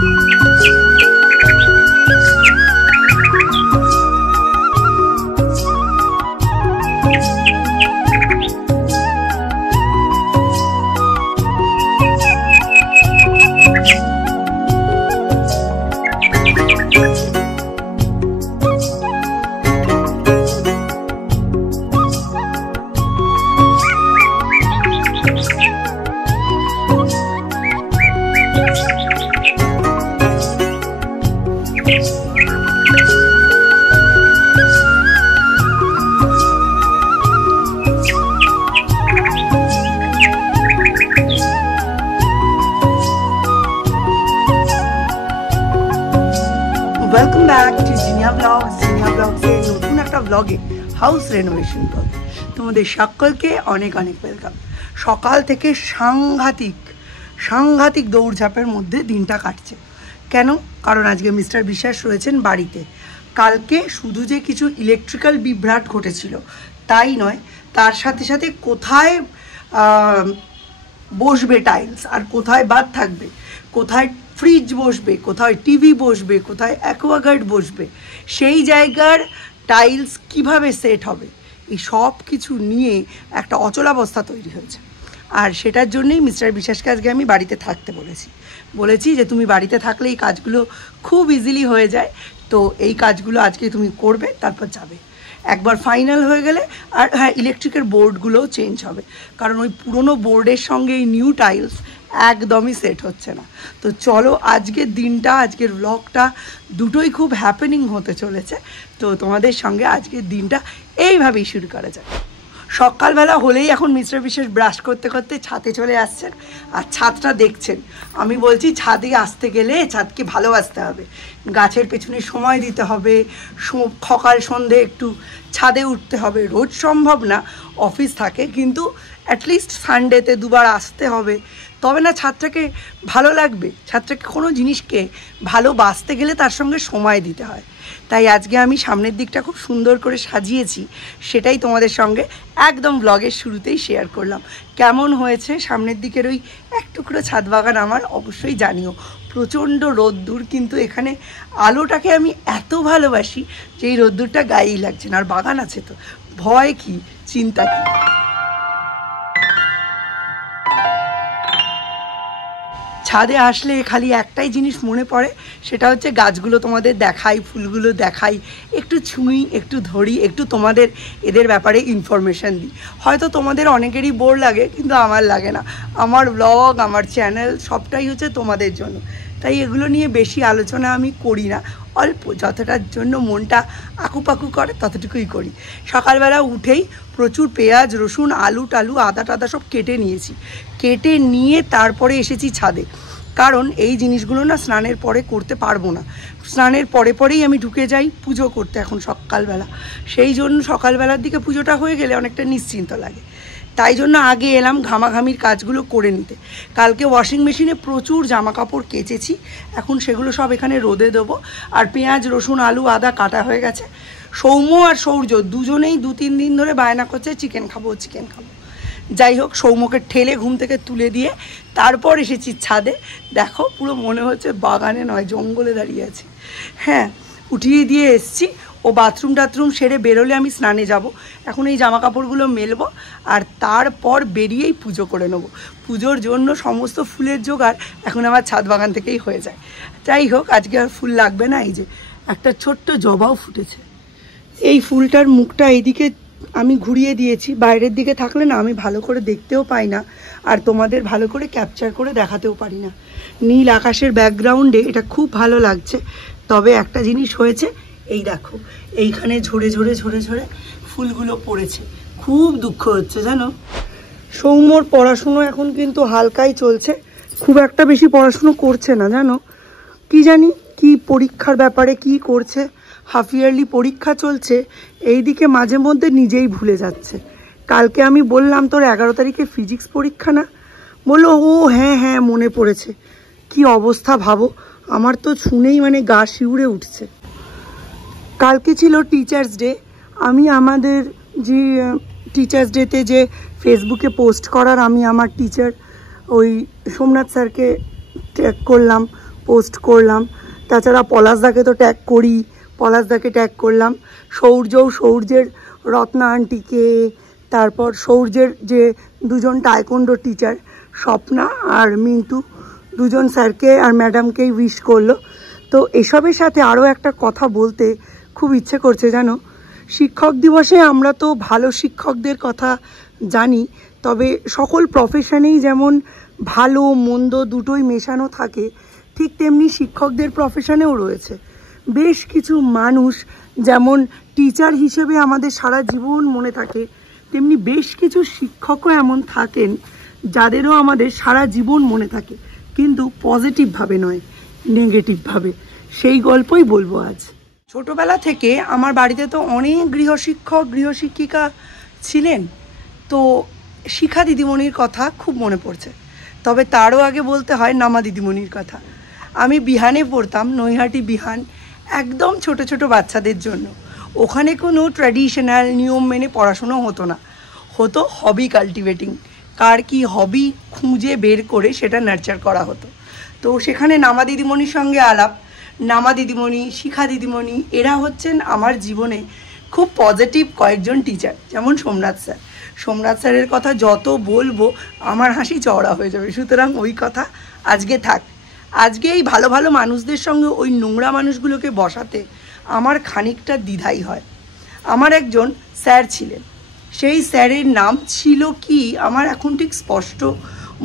Welcome back to जिनिया blogs नतून एक ब्लगे हाउस रेनोवेशन ब्लग तुम्हारे सकलके अनेक अनेक वेलकाम। सकाल थेके सांघातिक दौड़झापेर मध्य दिनटा काटছে কেন? কারণ আজকে মিস্টার বিশ্বাস রয়েছেন বাড়িতে। কালকে শুধু যে কিছু ইলেকট্রিক্যাল বিভ্রাট ঘটেছিল তাই নয়, তার সাথে সাথে কোথায় বসবে টাইলস আর কোথায় বাদ থাকবে, কোথায় ফ্রিজ বসবে, কোথায় টিভি বসবে, কোথায় অ্যাকোয়াগার্ড বসবে, সেই জায়গার টাইলস কিভাবে সেট হবে, এই সব কিছু নিয়ে একটা অচলাবস্থা তৈরি হয়েছে। আর সেটার জন্যই মিস্টার বিশ্বাসকে আজকে আমি বাড়িতে থাকতে বলেছি যে তুমি বাড়িতে থাকলে এই কাজগুলো খুব ইজিলি হয়ে যায়, তো এই কাজগুলো আজকে তুমি করবে, তারপর যাবে। একবার ফাইনাল হয়ে গেলে আর হ্যাঁ, ইলেকট্রিকের বোর্ডগুলোও চেঞ্জ হবে, কারণ ওই পুরনো বোর্ডের সঙ্গে এই নিউ টাইলস একদমই সেট হচ্ছে না। তো চলো আজকের দিনটা, আজকের ব্লগটা দুটোই খুব হ্যাপেনিং হতে চলেছে। তো তোমাদের সঙ্গে আজকের দিনটা এইভাবেই শুরু করা যাবে। সকালবেলা হলেই এখন মিস্টার বিশ্বাস ব্রাশ করতে করতে ছাদে চলে আসছেন আর ছাদটা দেখছেন। আমি বলছি ছাদে আসতে গেলে ছাদকে ভালোবাসতে হবে, গাছের পেছনে সময় দিতে হবে, সকাল সন্ধে একটু ছাদে উঠতে হবে। রোজ সম্ভব না, অফিস থাকে, কিন্তু অ্যাটলিস্ট সানডেতে দুবার আসতে হবে, তবে না ছাদটাকে ভালো লাগবে। ছাদটাকে কোনো জিনিসকে ভালোবাসতে গেলে তার সঙ্গে সময় দিতে হয়। তাই আজকে আমি সামনের দিকটা খুব সুন্দর করে সাজিয়েছি, সেটাই তোমাদের সঙ্গে একদম ব্লগের শুরুতেই শেয়ার করলাম। কেমন হয়েছে সামনের দিকের ওই এক টুকরো ছাদ বাগান আমার অবশ্যই জানিও। প্রচণ্ড রোদ্দুর, কিন্তু এখানে আলোটাকে আমি এত ভালোবাসি যে এই রোদ্দুরটা গায়েই লাগছে না। আর বাগান আছে তো ভয় কি, চিন্তা কি। ছাদে আসলে খালি একটাই জিনিস মনে পড়ে, সেটা হচ্ছে গাছগুলো তোমাদের দেখাই, ফুলগুলো দেখাই, একটু ছুঁই, একটু ধরি, একটু তোমাদের এদের ব্যাপারে ইনফরমেশান দিই। হয়তো তোমাদের অনেকেরই বোর লাগে, কিন্তু আমার লাগে না। আমার ব্লগ, আমার চ্যানেল সবটাই হচ্ছে তোমাদের জন্য, তাই এগুলো নিয়ে বেশি আলোচনা আমি করি না। অল্প যতটার জন্য মনটা আকুপাকু করে ততটুকুই করি। সকালবেলা উঠেই প্রচুর পেঁয়াজ, রসুন, আলু টালু, আদা টাদা সব কেটে নিয়েছি। কেটে নিয়ে তারপরে এসেছি ছাদে, কারণ এই জিনিসগুলো না স্নানের পরে করতে পারবো না। স্নানের পরেই আমি ঢুকে যাই পুজো করতে এখন সকালবেলা। সেই জন্য সকালবেলার দিকে পুজোটা হয়ে গেলে অনেকটা নিশ্চিন্ত লাগে, তাই জন্য আগে এলাম ঘামাঘামির কাজগুলো করে নিতে। কালকে ওয়াশিং মেশিনে প্রচুর জামা কাপড় কেচেছি, এখন সেগুলো সব এখানে রোদে দেবো। আর পেঁয়াজ, রসুন, আলু, আদা কাটা হয়ে গেছে। সৌম্য আর সৌর্য দুজনেই 2-3 দিন ধরে বায়না করছে চিকেন খাবো। যাই হোক, সৌম্যকে ঠেলে ঘুম থেকে তুলে দিয়ে তারপর এসেছি ছাদে। দেখো পুরো মনে হচ্ছে বাগানে নয়, জঙ্গলে দাঁড়িয়ে আছি। হ্যাঁ, উঠিয়ে দিয়ে এসছি। ও বাথরুম টাথরুম সেরে বেরোলে আমি স্নানে যাব। এখন এই জামা কাপড়গুলো মেলবো আর তারপর বেরিয়েই পুজো করে নেবো। পুজোর জন্য সমস্ত ফুলের জোগাড় এখন আমার ছাদ বাগান থেকেই হয়ে যায়। যাই হোক, আজকে আর ফুল লাগবে না। এই যে একটা ছোট্ট জবাও ফুটেছে, এই ফুলটার মুখটা এইদিকে আমি ঘুরিয়ে দিয়েছি। বাইরের দিকে থাকলে না আমি ভালো করে দেখতেও পাই না, আর তোমাদের ভালো করে ক্যাপচার করে দেখাতেও পারি না। নীল আকাশের ব্যাকগ্রাউন্ডে এটা খুব ভালো লাগছে। তবে একটা জিনিস হয়েছে, এই দেখো এইখানে ঝরে ফুলগুলো পড়েছে। খুব দুঃখ হচ্ছে জানো। সৌম্যর পড়াশুনো এখন কিন্তু হালকাই চলছে, খুব একটা বেশি পড়াশুনো করছে না জানো। কি জানি কি পরীক্ষার ব্যাপারে কি করছে, হাফ ইয়ারলি পরীক্ষা চলছে, এইদিকে মাঝে মধ্যে নিজেই ভুলে যাচ্ছে। কালকে আমি বললাম তোর 11 তারিখে ফিজিক্স পরীক্ষা না? বললো ও হ্যাঁ মনে পড়েছে। কি অবস্থা ভাবো, আমার তো শুনেই মানে গা শিউরে উঠছে। কালকে ছিল টিচার্স ডে। আমি আমাদের যে টিচার্স ডেতে যে ফেসবুকে পোস্ট করার, আমি আমার টিচার ওই সোমনাথ স্যারকে ট্যাগ করলাম, পোস্ট করলাম। তাছাড়া পলাশদাকে তো ট্যাগ করি, পলাশদাকে ট্যাগ করলাম, সৌর্যের রত্না আন্টিকে, তারপর সৌর্যের যে দুজন টাইকোন্ডো টিচার স্বপ্না আর মিন্টু, দুজন স্যারকে আর ম্যাডামকেই উইশ করলো। তো এসবের সাথে আরও একটা কথা বলতে খুব ইচ্ছে করছে জানো। শিক্ষক দিবসে আমরা তো ভালো শিক্ষকদের কথা জানি, তবে সকল প্রফেশনেই যেমন ভালো মন্দ দুটোই মেশানো থাকে, ঠিক তেমনি শিক্ষকদের প্রফেশনেও রয়েছে বেশ কিছু মানুষ, যেমন টিচার হিসেবে আমাদের সারা জীবন মনে থাকে, তেমনি বেশ কিছু শিক্ষকও এমন থাকেন যাদেরও আমাদের সারা জীবন মনে থাকে, কিন্তু পজিটিভভাবে নয়, নেগেটিভভাবে। সেই গল্পই বলবো আজ। ছোটোবেলা থেকে আমার বাড়িতে তো অনেক গৃহশিক্ষক গৃহশিক্ষিকা ছিলেন, তো শিখা দিদিমণির কথা খুব মনে পড়ছে। তবে তারও আগে বলতে হয় নামা দিদিমণির কথা। আমি বিহানে পড়তাম, নৈহাটি বিহান, একদম ছোট ছোট বাচ্চাদের জন্য। ওখানে কোনো ট্র্যাডিশনাল নিয়ম মেনে পড়াশুনো হতো না, হতো হবি কাল্টিভেটিং। কার কি হবি খুঁজে বের করে সেটা নার্চার করা হতো। তো সেখানে নামা দিদিমণির সঙ্গে আলাপ। নামা দিদিমণি, শিখা দিদিমণি, এরা হচ্ছেন আমার জীবনে খুব পজিটিভ কয়েকজন টিচার। যেমন সোমনাথ স্যারের কথা যত বলবো আমার হাসি চওড়া হয়ে যাবে, সুতরাং ওই কথা আজকে থাক। আজকে এই ভালো ভালো মানুষদের সঙ্গে ওই নোংরা মানুষগুলোকে বসাতে আমার খানিকটা দ্বিধাই হয়। আমার একজন স্যার ছিলেন, সেই স্যারের নাম ছিল কি আমার এখন ঠিক স্পষ্ট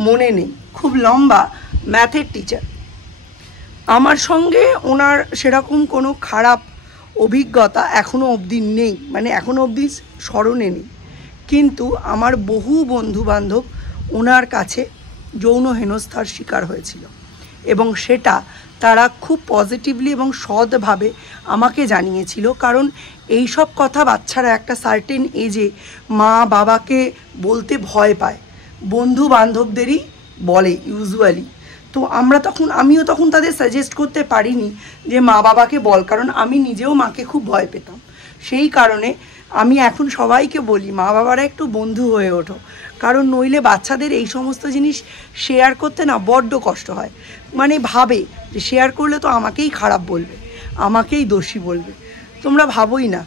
মনে নেই, খুব লম্বা ম্যাথের টিচার। আমার সঙ্গে ওনার সেরকম কোনো খারাপ অভিজ্ঞতা এখনও অবধি নেই, মানে এখনও অবধি স্মরণে নেই। কিন্তু আমার বহু বন্ধুবান্ধব ওনার কাছে যৌন হেনস্থার শিকার হয়েছিল, এবং সেটা তারা খুব পজিটিভলি এবং সৎভাবে আমাকে জানিয়েছিল। কারণ এই সব কথা বাচ্চারা একটা সার্টেন এজে মা বাবাকে বলতে ভয় পায়, বন্ধু বান্ধবদেরই বলে ইউজুয়ালি। তো আমিও তখন তাদের সাজেস্ট করতে পারিনি যে মা বাবাকে বল, কারণ আমি নিজেও মাকে খুব ভয় পেতাম। সেই কারণে আমি এখন সবাইকে বলি মা বাবারা একটু বন্ধু হয়ে ওঠো, কারণ নইলে বাচ্চাদের এই সমস্ত জিনিস শেয়ার করতে না বড্ড কষ্ট হয়। মানে ভাবে যে শেয়ার করলে তো আমাকেই খারাপ বলবে, আমাকেই দোষী বলবে। তোমরা ভাবোই না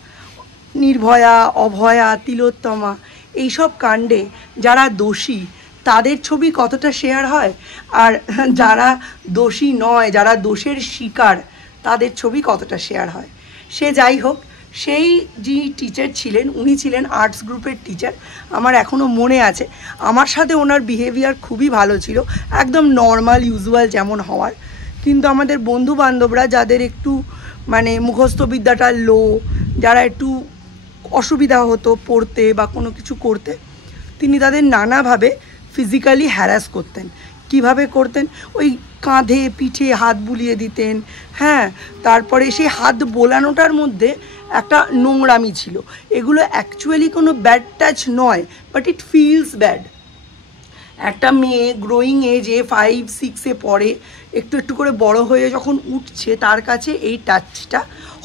নির্ভয়া, অভয়া, তিলোত্তমা এইসব কাণ্ডে যারা দোষী তাদের ছবি কতটা শেয়ার হয়, আর যারা দোষী নয়, যারা দোষের শিকার, তাদের ছবি কতটা শেয়ার হয়। সে যাই হোক, সেই যিনি টিচার ছিলেন উনি ছিলেন আর্টস গ্রুপের টিচার। আমার এখনও মনে আছে, আমার সাথে ওনার বিহেভিয়ার খুবই ভালো ছিল, একদম নর্মাল ইউজুয়াল যেমন হওয়ার। কিন্তু আমাদের বন্ধু বান্ধবরা যাদের একটু মানে মুখস্থ বিদ্যাটা লো, যারা একটু অসুবিধা হতো পড়তে বা কোনো কিছু করতে, তিনি তাদের নানাভাবে ফিজিক্যালি হ্যারাস করতেন। কিভাবে করতেন? ওই কাঁধে পিঠে হাত বুলিয়ে দিতেন, হ্যাঁ। তারপরে সেই হাত বোলানোটার মধ্যে একটা নোংরামি ছিল। এগুলো অ্যাকচুয়ালি কোনো ব্যাড টাচ নয়, বাট ইট ফিলস ব্যাড। একটা মেয়ে গ্রোয়িং এজে 5-6-এ পড়ে, একটু একটু করে বড় হয়ে যখন উঠছে, তার কাছে এই টাচটা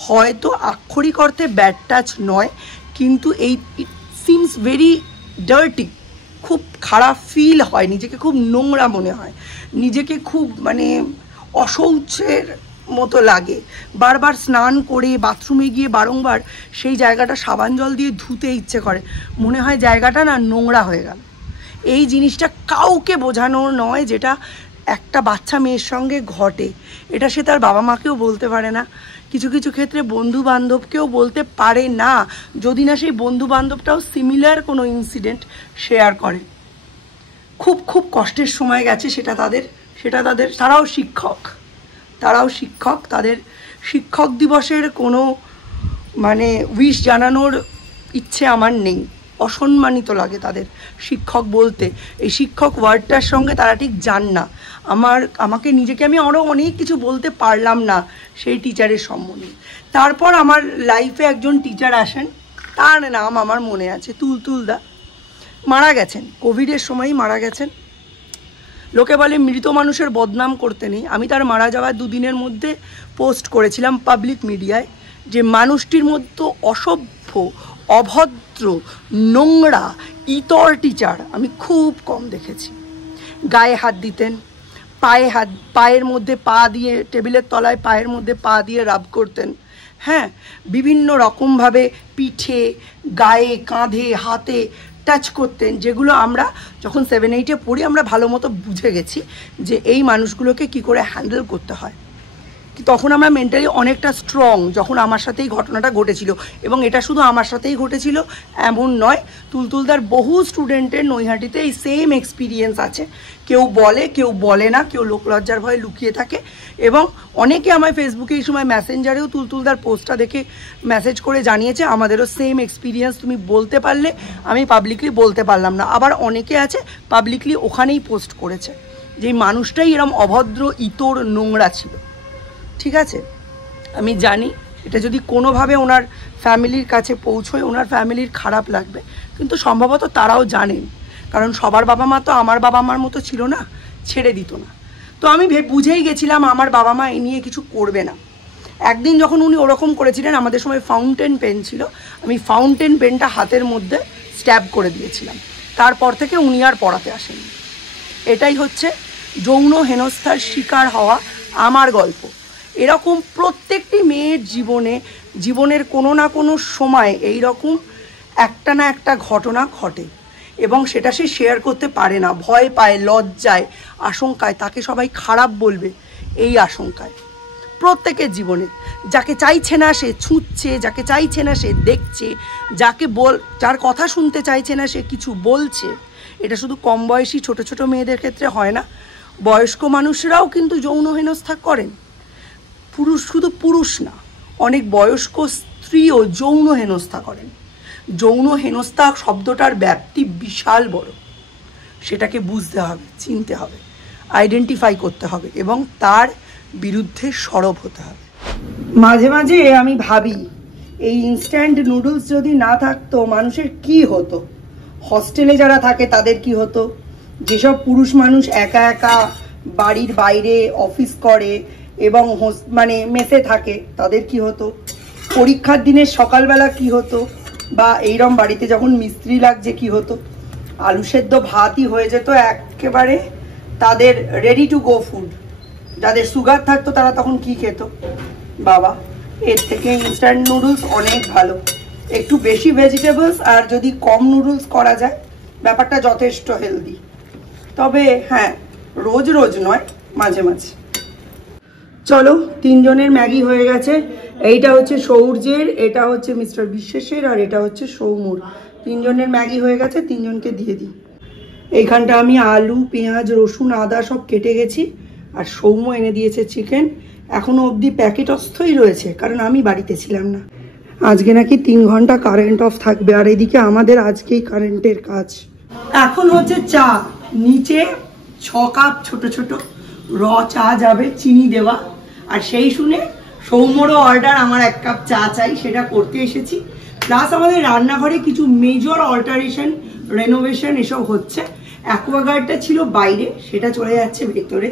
হয়তো আক্ষরিক অর্থে ব্যাড টাচ নয়, কিন্তু ইট সিমস ভেরি ডার্টি। খুব খারাপ ফিল হয়, নিজেকে খুব নোংরা মনে হয়, নিজেকে খুব মানে অশৌচের মতো লাগে। বারবার স্নান করে বাথরুমে গিয়ে বারংবার সেই জায়গাটা সাবান জল দিয়ে ধুতে ইচ্ছে করে, মনে হয় জায়গাটা না নোংরা হয়ে গেল। এই জিনিসটা কাউকে বোঝানোর নয়, যেটা একটা বাচ্চা মেয়ের সঙ্গে ঘটে, এটা সে তার বাবা মাকেও বলতে পারে না, কিছু কিছু ক্ষেত্রে বন্ধু বান্ধবকেও বলতে পারে না, যদি না সেই বন্ধু বান্ধবটাও সিমিলার কোনো ইনসিডেন্ট শেয়ার করে। খুব খুব কষ্টের সময় গেছে সেটা তাদের। তারাও শিক্ষক, তাদের শিক্ষক দিবসের কোনো মানে উইশ জানানোর ইচ্ছে আমার নেই। অসম্মানিত লাগে তাদের শিক্ষক বলতে। এই শিক্ষক ওয়ার্ডটার সঙ্গে তারা ঠিক যান না। আমাকে নিজেকে আমি আরও অনেক কিছু বলতে পারলাম না সেই টিচারের সম্বন্ধে। তারপর আমার লাইফে একজন টিচার আসেন, তার নাম আমার মনে আছে, তুলতুলদা। মারা গেছেন, কোভিডের সময়ই মারা গেছেন। লোকে বলে মৃত মানুষের বদনাম করতে নেই। আমি তার মারা যাওয়ার 2 দিনের মধ্যে পোস্ট করেছিলাম পাবলিক মিডিয়ায় যে মানুষটির মধ্যে অসভ্য, অভদ্র, নোংরা, ইতর টিচার আমি খুব কম দেখেছি। গায়ে হাত দিতেন, পায়ের মধ্যে পা দিয়ে, টেবিলের তলায় পায়ের মধ্যে পা দিয়ে রাব করতেন। হ্যাঁ, বিভিন্ন রকমভাবে পিঠে, গায়ে, কাঁধে, হাতে টাচ করতেন, যেগুলো আমরা যখন 7-8-এ পড়ি আমরা ভালো মতো বুঝে গেছি যে এই মানুষগুলোকে কি করে হ্যান্ডেল করতে হয়। তখন আমরা মেন্টালি অনেকটা স্ট্রং, যখন আমার সাথেই ঘটনাটা ঘটেছিল। এবং এটা শুধু আমার সাথেই ঘটেছিল এমন নয়, তুলতুলদার বহু স্টুডেন্টের নৈহাটিতে এই সেম এক্সপিরিয়েন্স আছে। কেউ বলে, কেউ বলে না, কেউ লোকলজ্জার ভয়ে লুকিয়ে থাকে। এবং অনেকে আমায় ফেসবুকে এই সময় মেসেঞ্জারেও তুলতুলদার পোস্টটা দেখে মেসেজ করে জানিয়েছে আমাদেরও সেম এক্সপিরিয়েন্স তুমি বলতে পারলে, আমি পাবলিকলি বলতে পারলাম না। আবার অনেকে আছে পাবলিকলি ওখানেই পোস্ট করেছে যে মানুষটাই এরম অভদ্র, ইতর, নোংরা ছিল। ঠিক আছে, আমি জানি এটা যদি কোনোভাবে ওনার ফ্যামিলির কাছে পৌঁছয় ওনার ফ্যামিলির খারাপ লাগবে, কিন্তু সম্ভবত তারাও জানেন, কারণ সবার বাবা মা তো আমার বাবা মার মতো ছিল না, ছেড়ে দিত না। তো আমি বুঝেই গেছিলাম আমার বাবা মা এ নিয়ে কিছু করবে না। একদিন যখন উনি ওরকম করেছিলেন, আমাদের সময় ফাউন্টেন পেন ছিল, আমি ফাউন্টেন পেনটা হাতের মধ্যে স্ট্যাব করে দিয়েছিলাম। তারপর থেকে উনি আর পড়াতে আসেননি। এটাই হচ্ছে যৌন হেনস্থার শিকার হওয়া আমার গল্প। এরকম প্রত্যেকটি মেয়ের জীবনের কোনো না কোনো সময় এই রকম একটা না একটা ঘটনা ঘটে, এবং সেটা সে শেয়ার করতে পারে না, ভয় পায়, লজ্জায়, আশঙ্কায়, তাকে সবাই খারাপ বলবে এই আশঙ্কায়। প্রত্যেকের জীবনে যাকে চাইছে না সে ছুঁচ্ছে, যাকে চাইছে না সে দেখছে, যার কথা শুনতে চাইছে না সে কিছু বলছে। এটা শুধু কম বয়সী ছোট ছোট মেয়েদের ক্ষেত্রে হয় না, বয়স্ক মানুষরাও কিন্তু যৌন হেনস্থা করেন। শুধু পুরুষ না, অনেক বয়স্ক স্ত্রীও যৌন হেনস্থা করেন। যৌন হেনস্থা শব্দটার ব্যাপ্তি বিশাল বড়, সেটাকে বুঝতে হবে, চিনতে হবে, আইডেন্টিফাই করতে হবে এবং তার বিরুদ্ধে সরব হতে হবে। মাঝে মাঝে আমি ভাবি এই ইনস্ট্যান্ট নুডলস যদি না থাকতো মানুষের কি হতো। হস্টেলে যারা থাকে তাদের কি হতো, যেসব পুরুষ মানুষ একা একা বাড়ির বাইরে অফিস করে এবং মেসে থাকে তাদের কি হতো, পরীক্ষার দিনের সকালবেলা কি হতো, বা এইরকম বাড়িতে যখন মিস্ত্রি লাগছে কি হতো। আলু সেদ্ধ ভাতই হয়ে যেত একেবারে তাদের রেডি টু গো ফুড। যাদের সুগার থাকতো তারা তখন কি খেত, বাবা এর থেকে ইনস্ট্যান্ট নুডলস অনেক ভালো। একটু বেশি ভেজিটেবলস আর যদি কম নুডলস করা যায় ব্যাপারটা যথেষ্ট হেলদি। তবে হ্যাঁ, রোজ রোজ নয়, মাঝে মাঝে। চলো, 3 জনের ম্যাগি হয়ে গেছে। এইটা হচ্ছে সৌর্যের, এটা হচ্ছে মিস্টার বিশ্বাসের, আর এটা হচ্ছে সৌমুর। 3 জনের ম্যাগি হয়ে গেছে, 3 জনকে দিয়ে দিই। এইখানটা আমি আলু, পেঁয়াজ, রসুন, আদা সব কেটে গেছি, আর সৌম্য এনে দিয়েছে চিকেন। এখনো অবধি প্যাকেটস্থই রয়েছে, কারণ আমি বাড়িতে ছিলাম না। আজকে নাকি 3 ঘন্টা কারেন্ট অফ থাকবে, আর এদিকে আমাদের আজকেই কারেন্টের কাজ। এখন হচ্ছে চা, নিচে 6 কাপ ছোট ছোট র চা যাবে, চিনি দেওয়া। আর সেই শুনে সৌম্যরও অর্ডার, আমার 1 কাপ চা চাই, সেটা করতে এসেছি। প্লাস আমাদের রান্নাঘরে কিছু মেজর অল্টারেশন, রেনোভেশন এসব হচ্ছে। অ্যাকোয়াগার্ডটা ছিল বাইরে, সেটা চলে যাচ্ছে ভেতরে।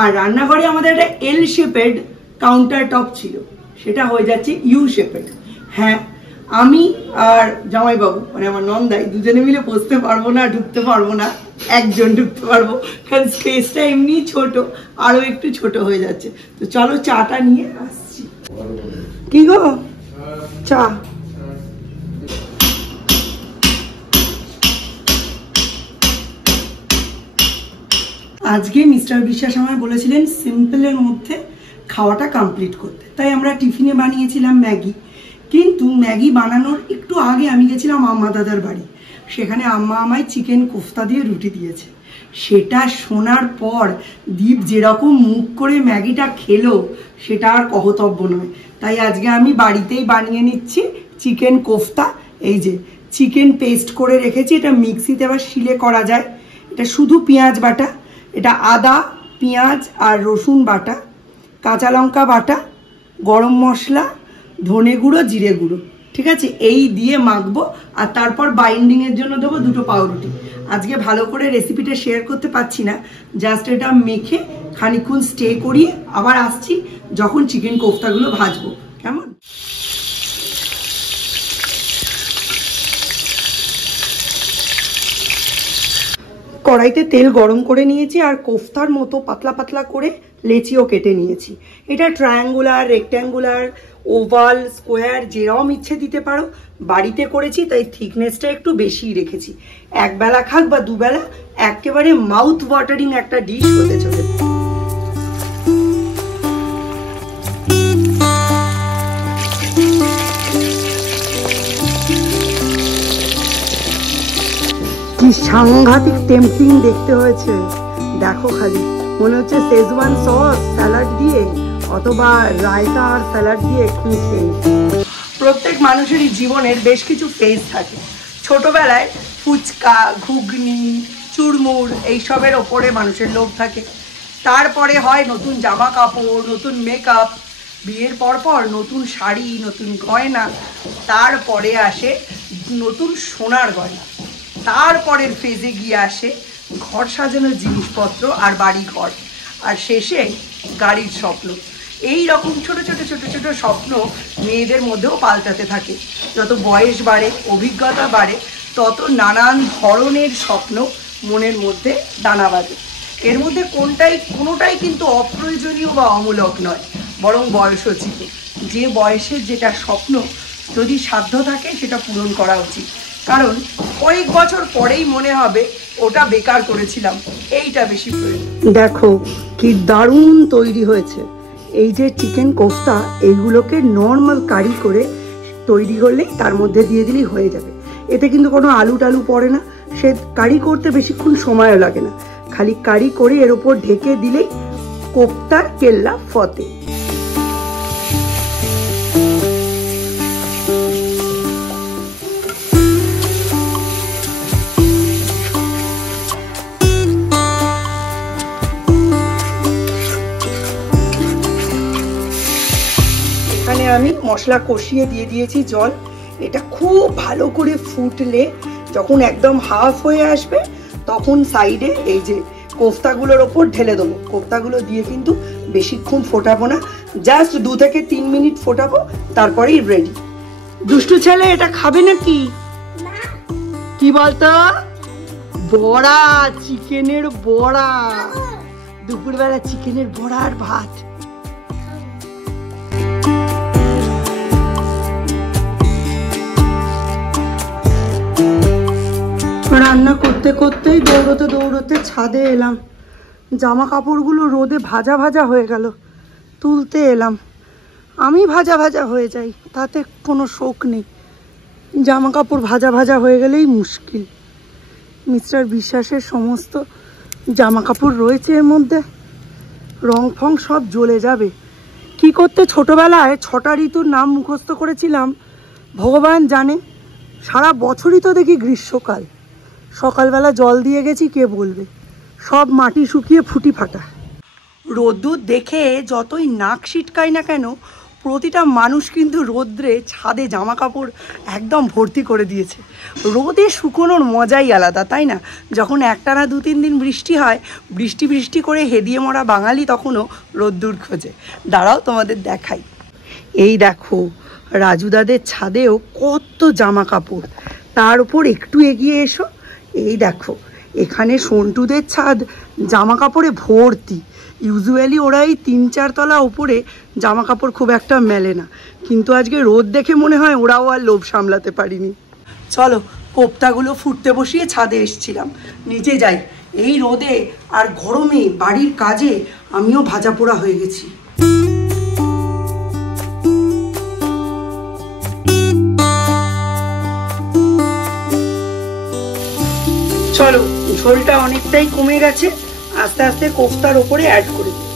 আর রান্নাঘরে আমাদের একটা এল শেপেড কাউন্টার টপ ছিল, সেটা হয়ে যাচ্ছে ইউ শেপেড। হ্যাঁ, আমি আর জামাইবাবু আমার নন্দাই দুজনে মিলে বসতে পারবো না, ঢুকতে পারবো না, একজন ঢুকতে পারবো, কারণ স্পেসটা এমনি ছোট, আরো একটু ছোট হয়ে যাচ্ছে। তো চলো চাটা নিয়ে আসছি। কি গো, চা? আজকে মিস্টার বিশ্বাস আমায় বলেছিলেন সিম্পলের মধ্যে খাওয়াটা কমপ্লিট করতে, তাই আমরা টিফিনে বানিয়েছিলাম ম্যাগি। কিন্তু ম্যাগি বানানোর একটু আগে আমি গেছিলাম আম্মা দাদার বাড়ি, সেখানে আম্মা আমায় চিকেন কোফতা দিয়ে রুটি দিয়েছে। সেটা শোনার পর দীপ যেরকম মুখ করে ম্যাগিটা খেলো সেটা আর কহতব্য নয়। তাই আজকে আমি বাড়িতেই বানিয়ে নিচ্ছি চিকেন কোফতা। এই যে চিকেন পেস্ট করে রেখেছি, এটা মিক্সিতে আবার শিলে করা যায়। এটা শুধু পেঁয়াজ বাটা, এটা আদা, পেঁয়াজ আর রসুন বাটা, কাঁচা লঙ্কা বাটা, গরম মশলা, ধনে গুঁড়ো, জিরে গুঁড়ো, ঠিক আছে, এই দিয়ে মাখবো। আর তারপর বাইন্ডিংয়ের জন্য দেবো 2টো পাউরুটি। আজকে ভালো করে রেসিপিটা শেয়ার করতে পারছি না, জাস্ট এটা মেখে খানিকক্ষণ স্টে করিয়ে আবার আসছি যখন চিকেন কোফতাগুলো ভাজবো। কেমন? কড়াইতে তেল গরম করে নিয়েছি আর কোফতার মতো পাতলা পাতলা করে লেচিও কেটে নিয়েছি। এটা ট্রায়াঙ্গুলার, রেক্ট্যাঙ্গুলার, ওভাল, স্কোয়ার যেরকম ইচ্ছে দিতে পারো। বাড়িতে করেছি তাই থিকনেসটা একটু বেশিই রেখেছি। একবেলা খাক বা দুবেলা একেবারে মাউথ ওয়াটারিং একটা ডিশ হতে চলেছে। কি সাংঘাতিক টেম্পটিং দেখতে হয়েছে, দেখো খালি মনে হচ্ছে শেজওয়ান সস স্যালাড দিয়ে অথবা রায়তা আর স্যালাড দিয়ে একটু খেয়ে। প্রত্যেক মানুষেরই জীবনের বেশ কিছু ফেজ থাকে। ছোটবেলায় ফুচকা, ঘুগনি, চুরমুর এইসবের ওপরে মানুষের লোভ থাকে। তারপরে হয় নতুন জামা কাপড়, নতুন মেকআপ, বিয়ের পর নতুন শাড়ি, নতুন গয়না, তারপরে আসে নতুন সোনার গয়না, তারপরের ফেজে গিয়ে আসে ঘর সাজানোর জিনিসপত্র আর বাড়ি ঘর, আর শেষে গাড়ির স্বপ্ন। এই রকম ছোট ছোট ছোট ছোট স্বপ্ন মেয়েদের মধ্যেও পাল্টাতে থাকে। যত বয়স বাড়ে, অভিজ্ঞতা বাড়ে, তত নানান ধরনের স্বপ্ন মনের মধ্যে দানা বাঁধে। এর মধ্যে কোনোটাই কিন্তু অপ্রয়োজনীয় বা অমূলক নয়, বরং বয়সোচিত। যে বয়সের যেটা স্বপ্ন যদি সাধ্য থাকে সেটা পূরণ করা উচিত, কারণ কয়েক বছর পরেই মনে হবে ওটা বেকার করেছিলাম, এইটা বেশি প্রয়োজন। দেখো কি দারুণ তৈরি হয়েছে। এই যে চিকেন কোফতা, এইগুলোকে নর্মাল কারি করে তৈরি করলেই তার মধ্যে দিয়ে দিলেই হয়ে যাবে। এতে কিন্তু কোনো আলু টালু পড়ে না, সে কারি করতে বেশিক্ষণ সময়ও লাগে না। খালি কারি করে এর ওপর ঢেকে দিলেই কোফতার কেল্লা ফতে। এখানে আমি মশলা কষিয়ে দিয়ে দিয়েছি জল। এটা খুব ভালো করে ফুটলে যখন একদম হাফ হয়ে আসবে তখন সাইডে এই যে কোফতাগুলোর ওপর ঢেলে দেবো। কোফতাগুলো দিয়ে কিন্তু বেশিক্ষণ ফোটাবো না, জাস্ট 2 থেকে 3 মিনিট ফোটাবো, তারপরেই রেডি। দুষ্টু ছেলে এটা খাবে নাকি? কি বলতো? বড়া, চিকেনের বড়া, দুপুরবেলা চিকেনের বড়া আর ভাত। রান্না করতে করতেই দৌড়তে দৌড়তে ছাদে এলাম। জামা কাপড়গুলো রোদে ভাজা ভাজা হয়ে গেল, তুলতে এলাম। আমি ভাজা ভাজা হয়ে যাই, তাতে কোনো শোক নেই। জামা কাপড় ভাজা ভাজা হয়ে গেলেই মুশকিল। মিস্টার বিশ্বাসের সমস্ত জামা কাপড় রয়েছে এর মধ্যে, রং ফং সব জ্বলে যাবে। কি করতে ছোটবেলায় 6টা ঋতুর নাম মুখস্থ করেছিলাম ভগবান জানে। সারা বছরই তো দেখি গ্রীষ্মকাল। সকালবেলা জল দিয়ে গেছি, কে বলবে? সব মাটি শুকিয়ে ফুটি ফাটা। রোদ্দুর দেখে যতই নাক সিটকাই না কেন, প্রতিটা মানুষ কিন্তু রোদ্রে ছাদে জামা কাপড় একদম ভর্তি করে দিয়েছে। রোদে শুকোনোর মজাই আলাদা, তাই না? যখন একটানা 2-3 দিন বৃষ্টি হয়, বৃষ্টি করে হেদিয়ে মরা বাঙালি তখনও রোদ্দুর খোঁজে। দাঁড়াও তোমাদের দেখাই। এই দেখো রাজুদাদের ছাদেও কত জামা কাপড়। তার উপর একটু এগিয়ে এসো, এই দেখো এখানে সন্টুদের ছাদ জামা কাপড়ে ভর্তি। ইউজুয়ালি ওরাই 3-4 তলা উপরে জামা কাপড় খুব একটা মেলে না, কিন্তু আজকে রোদ দেখে মনে হয় ওরাও আর লোভ সামলাতে পারিনি। চলো কোফতাগুলো ফুটতে বসিয়ে ছাদে এসছিলাম, নিচে যাই। এই রোদে আর গরমে বাড়ির কাজে আমিও ভাজা পোড়া হয়ে গেছি। চলো, ঝোলটা অনেকটাই কমে গেছে, আস্তে আস্তে কোফতার ওপরে অ্যাড করে দিই।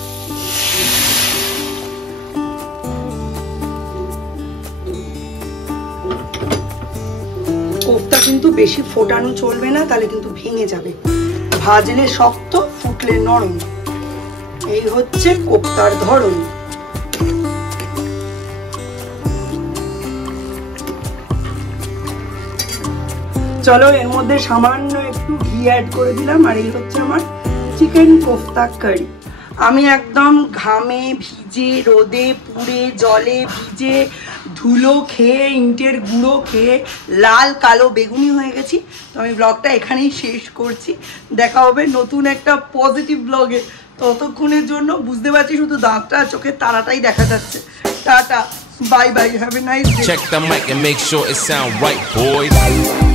কোফতা কিন্তু বেশি ফোটানো চলবে না, তাহলে কিন্তু ভেঙে যাবে। ভাজলে শক্ত, ফুটলে নরম, এই হচ্ছে কোফতার ধরন। চলো এর মধ্যে সামান্য একটু ঘি অ্যাড করে দিলাম, আর এই হচ্ছে আমার চিকেন কোফতা কারি। আমি একদম ঘামে ভিজে যে রোদে পুড়ে জলে ভিজে ধুলো খেয়ে ইঁটের গুঁড়ো খেয়ে লাল কালো বেগুনি হয়ে গেছি। তো আমি ব্লগটা এখানেই শেষ করছি, দেখা হবে নতুন একটা পজিটিভ ব্লগে। ততক্ষণের জন্য বুঝতে পারছি শুধু দাঁতটা চোখের তারাটাই দেখা যাচ্ছে। Tata, bye bye, have a nice day. Check the mic and make sure it sound right, boys.